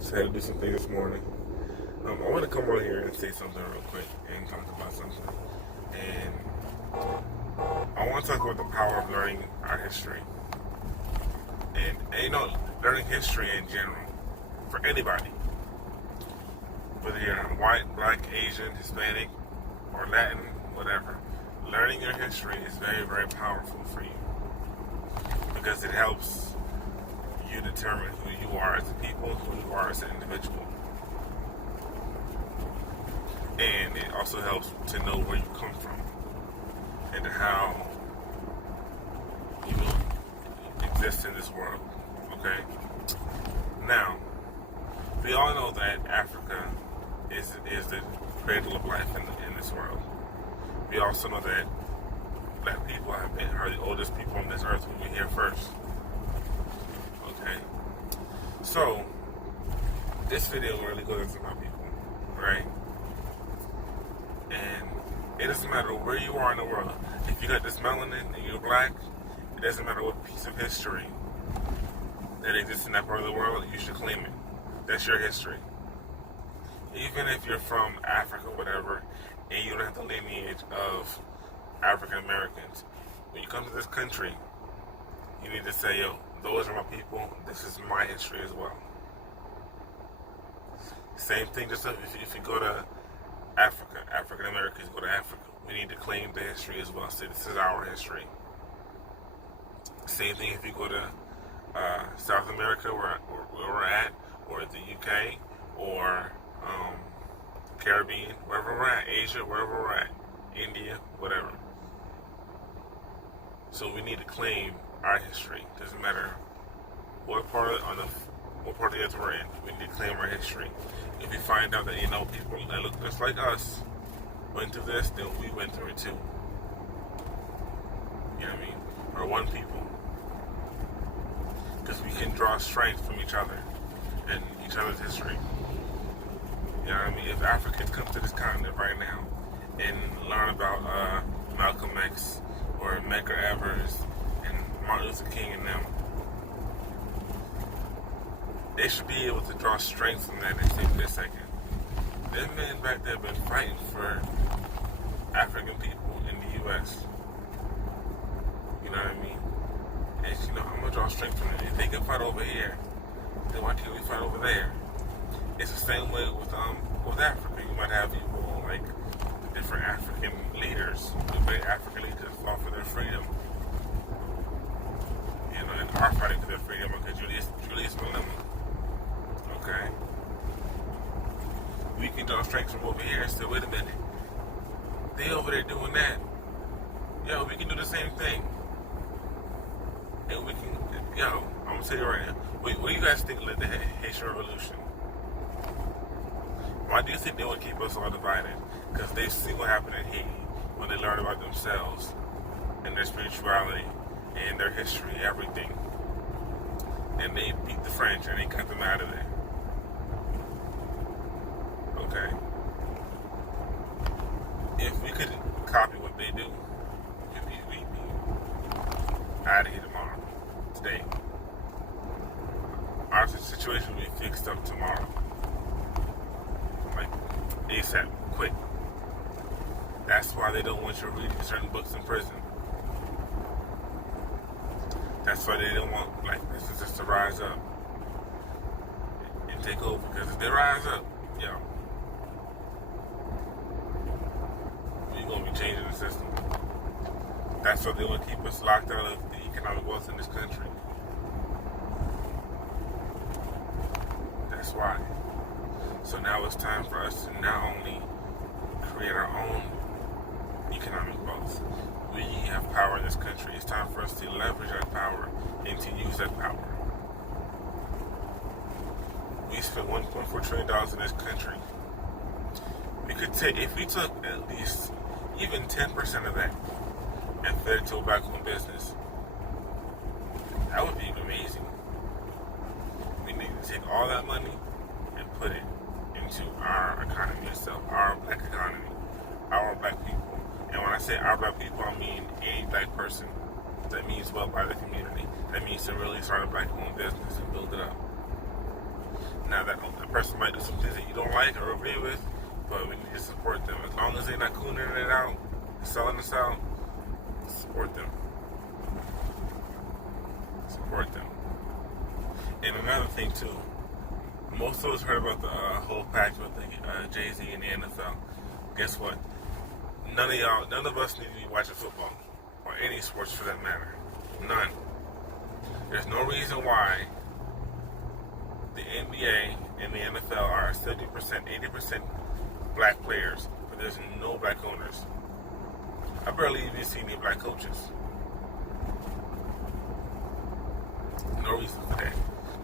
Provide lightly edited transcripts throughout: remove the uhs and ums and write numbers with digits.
Just had to do something this morning. I want to come on here and say something real quick and talk about something. And I want to talk about the power of learning our history. And learning history in general for anybody. Whether you're white, black, Asian, Hispanic, or Latin, whatever. Learning your history is very, very powerful for you. Because it helps you determine who you are as a people, who you are as an individual. And it also helps to know where you come from and how you exist in this world. Okay? Now, we all know that Africa is the cradle of life in this world. We also know that black people are the oldest people on this earth when we're here first. Okay? So, this video really goes into my people, right? And it doesn't matter where you are in the world. If you got this melanin and you're black, it doesn't matter what piece of history that exists in that part of the world, you should claim it. That's your history. Even if you're from Africa, whatever, and you don't have the lineage of African Americans, when you come to this country, you need to say, yo, those are my people, this is my history as well. Same thing, just if you go to Africa, African Americans go to Africa, we need to claim the history as well, say this is our history. Same thing if you go to South America, where we're at, or the UK, or Caribbean, wherever we're at, Asia, wherever we're at, India, whatever. So we need to claim our history. Doesn't matter what part of the earth we're in. We need to claim our history. If you find out that people that look just like us went through this, then we went through it too. You know what I mean? We're one people. Because we can draw strength from each other and each other's history. You know what I mean? If Africans come to this continent right now and learn about Malcolm X or Medgar Evers and Martin Luther King and them, they should be able to draw strength from that and take this second. Them men back there have been fighting for African people in the U.S. You know what I mean? And I'm gonna draw strength from it. If they can fight over here, then why can't we fight over there? It's the same way with Africa. You might have people like the different African leaders, the great African leaders fought for their freedom. And are fighting for their freedom because Julius Malema. Okay? We can draw strength from over here and say, wait a minute. They over there doing that. Yo, we can do the same thing. And we can, I'm gonna tell you right now. What do you guys think led the Haitian Revolution? Why do you think they would keep us all divided? Because they see what happened in Haiti when they learned about themselves and their spirituality and their history, everything. And they beat the French and they cut them out of there. Okay? If we could copy what they do, we'd be out of here tomorrow, today. Our situation will be fixed up tomorrow. Like, ASAP, quick. That's why they don't want you reading certain books in prison. That's why they don't want black businesses to rise up and take over. Because if they rise up, we're going to be changing the system. That's why they want to keep us locked out of the economic wealth in this country. That's why. So now it's time for us to not only create our own economic wealth, we have power in this country. It's time for us to leverage that power and to use that power. We spend $1.4 trillion in this country. We could take, if we took at least even 10% of that and fed it to a black-owned business, that would be amazing. We need to take all that money and put it into our economy itself, our black economy, our black people. And when I say our black people, I mean any black person that means well by the community. That means to really start a black-owned business and build it up. Now that a person might do some things that you don't like or agree with, but we need to support them. As long as they're not cooning it out, selling us out, support them. Support them. And another thing too, most of us heard about the whole pact with Jay-Z and the NFL. Guess what? None of us need to be watching football or any sports for that matter. None. There's no reason why the NBA and the NFL are 70%, 80% black players, but there's no black owners. I barely even see any black coaches. No reason for that.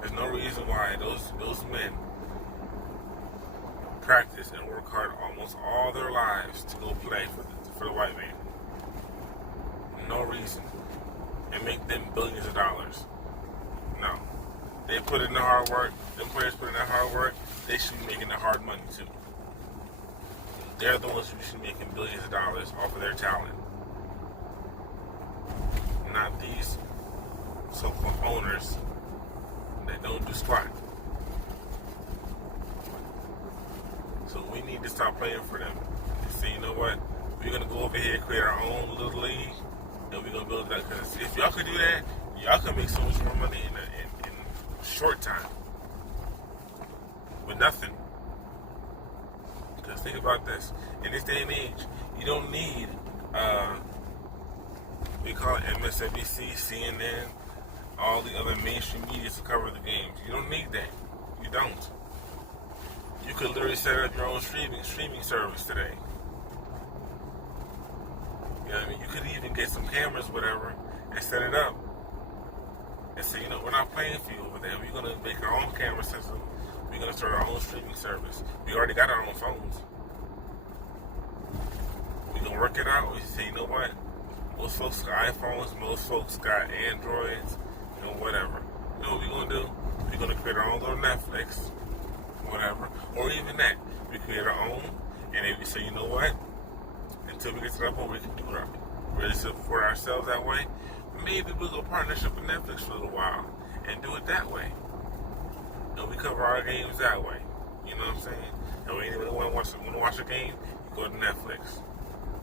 There's no reason why those men practice and work hard almost all their lives to go play for the white man. No reason. And make them billions of dollars. No. They put in the hard work. Them players put in the hard work. They should be making the hard money too. They're the ones who should be making billions of dollars off of their talent. Not these so-called owners that don't do squat. So we need to stop playing for them and say, you know what? We're going to go over here and create our own little league, and we're going to build that. Because if y'all could do that, y'all can make so much more money in a short time with nothing. Because think about this. In this day and age, you don't need, we call it MSNBC, CNN, all the other mainstream media to cover the games. You don't need that. You don't. You could literally set up your own streaming service today. You know what I mean? You could even get some cameras, whatever, and set it up. And say, you know, we're not playing for you over there. We're going to make our own camera system. We're going to start our own streaming service. We already got our own phones. We're going to work it out. We say, you know what? Most folks got iPhones. Most folks got Androids. You know, whatever. You know what we're going to do? We're going to create our own little Netflix. Whatever. Or even that. We create our own. And then we say, you know what? Until we get to that point where we can do it. Really support ourselves that way. Maybe we'll go partnership with Netflix for a little while. And do it that way. And we cover our games that way. You know what I'm saying? And when you want to watch a game, you go to Netflix.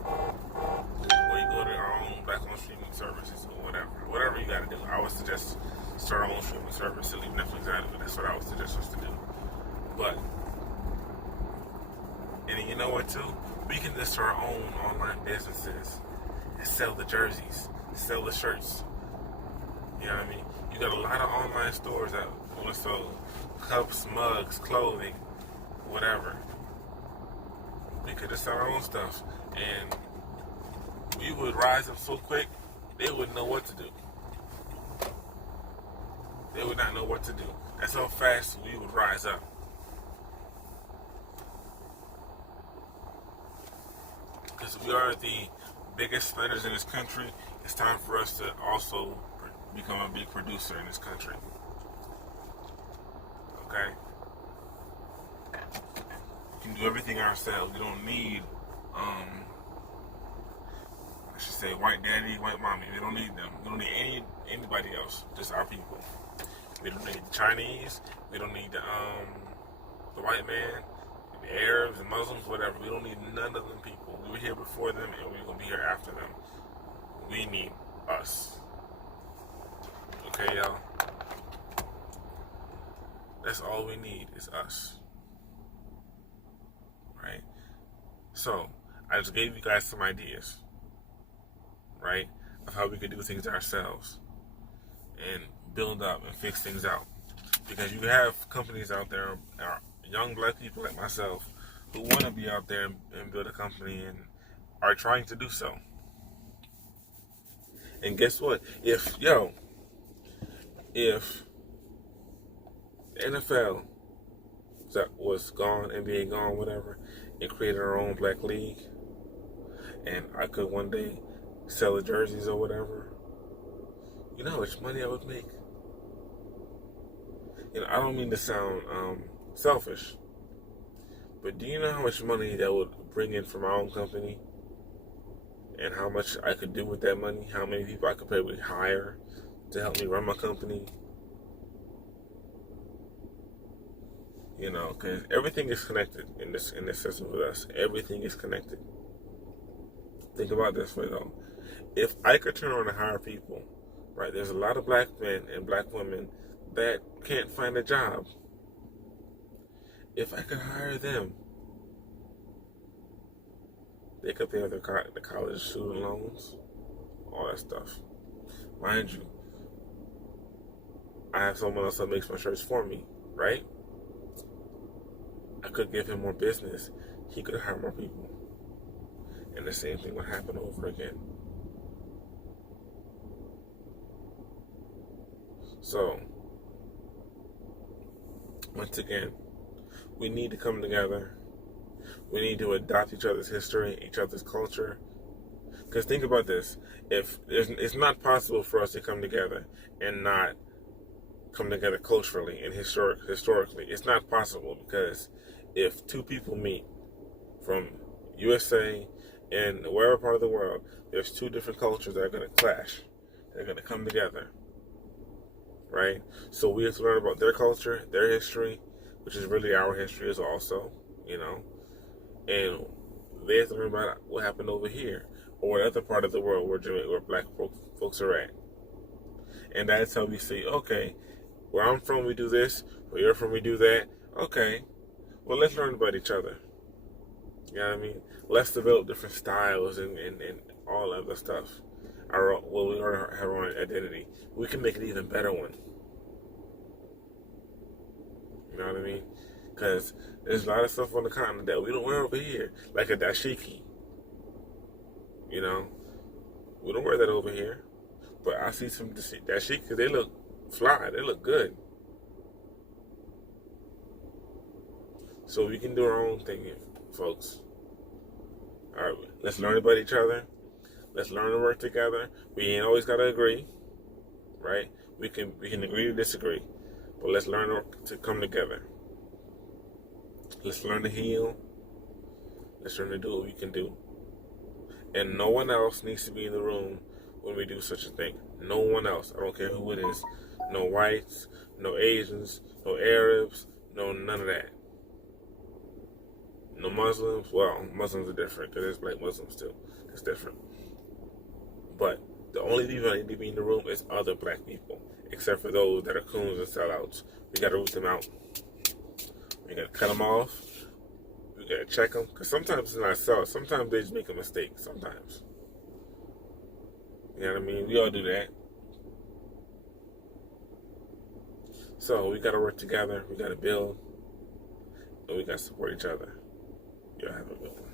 Or you go to our own black-owned streaming services or whatever. Whatever you got to do. I would suggest start our own streaming service and leave Netflix out of it. That's what I would suggest us to do. But, and you know what too? We can just start our own online businesses and sell the jerseys, sell the shirts. You know what I mean? You got a lot of online stores that want to sell cups, mugs, clothing, whatever. We could just sell our own stuff, and we would rise up so quick, they wouldn't know what to do. They would not know what to do. That's how fast we would rise up. Because we are the biggest spenders in this country, it's time for us to also become a big producer in this country. Okay? We can do everything ourselves. We don't need, I should say, white daddy, white mommy. We don't need them. We don't need anybody else. Just our people. We don't need the Chinese. We don't need the white man, the Arabs, the Muslims, whatever. We don't need none of them people. We were here before them, and we're going to be here after them. We need us. Okay, y'all? That's all we need is us. Right? So, I just gave you guys some ideas, right, of how we could do things ourselves and build up and fix things out. Because you have companies out there, young black people like myself, who want to be out there and build a company and are trying to do so. And guess what? If the NFL was gone, NBA gone, whatever, and created our own black league, and I could one day sell the jerseys or whatever, you know how much money I would make? You know, I don't mean to sound selfish, but do you know how much money that would bring in from my own company? And how much I could do with that money? How many people I could probably hire to help me run my company? because everything is connected in this system with us. Everything is connected. Think about this way though. If I could turn around and hire people, right? There's a lot of black men and black women that can't find a job. If I could hire them, they could pay the college student loans, all that stuff. Mind you, I have someone else that makes my shirts for me, right? I could give him more business. He could hire more people. And the same thing would happen over again. So, once again, we need to come together. We need to adopt each other's history, each other's culture. Because think about this. It's not possible for us to come together and not come together culturally and historically. It's not possible, because if two people meet from USA and wherever part of the world, there's two different cultures that are going to clash. They're going to come together, right? So we have to learn about their culture, their history, which is really our history as also, and they have to learn about what happened over here or the other part of the world where black folks are at. And that's how we say, okay, where I'm from we do this, where you're from we do that. Okay, well, let's learn about each other. You know what I mean? Let's develop different styles and all that other stuff. We already have our own identity. We can make an even better one. You know what I mean? Because there's a lot of stuff on the continent that we don't wear over here, like a dashiki. We don't wear that over here. But I see some dashiki, they look fly, they look good. So we can do our own thing here, folks. All right, let's learn about each other. Let's learn to work together. We ain't always gotta agree, right? We can agree to disagree, but let's learn to come together. Let's learn to heal. Let's learn to do what we can do. And no one else needs to be in the room when we do such a thing. No one else. I don't care who it is. No whites, no Asians, no Arabs, no none of that. No Muslims. Well, Muslims are different because there's black Muslims too. It's different. But the only people that need to be in the room is other black people, except for those that are coons and sellouts. We got to root them out. We got to cut them off. We got to check them. Because sometimes it's not sellouts. Sometimes they just make a mistake. Sometimes. You know what I mean? We all do that. So we got to work together. We got to build. And we got to support each other. Y'all have a good one.